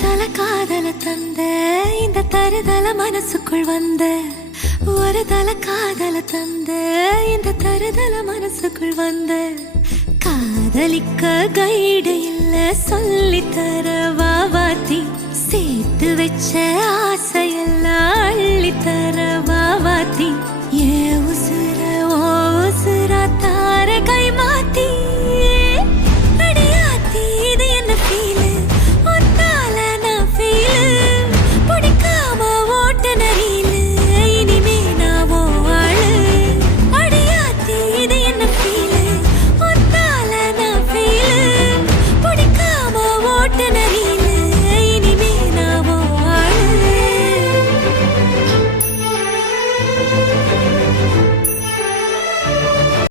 தருதல காதல தந்த இந்த தருதல மனசுக்குள் வந்த ஒரு தல காதல தந்த இந்த தருதல மனசுக்குள் வந்த காதலிக்க கைடு இல்ல சொல்லி தர வாவாத்தி சேர்த்து வச்ச ஆசையெல்லாம் அள்ளி தர வாவாத்தி ஏ உசுர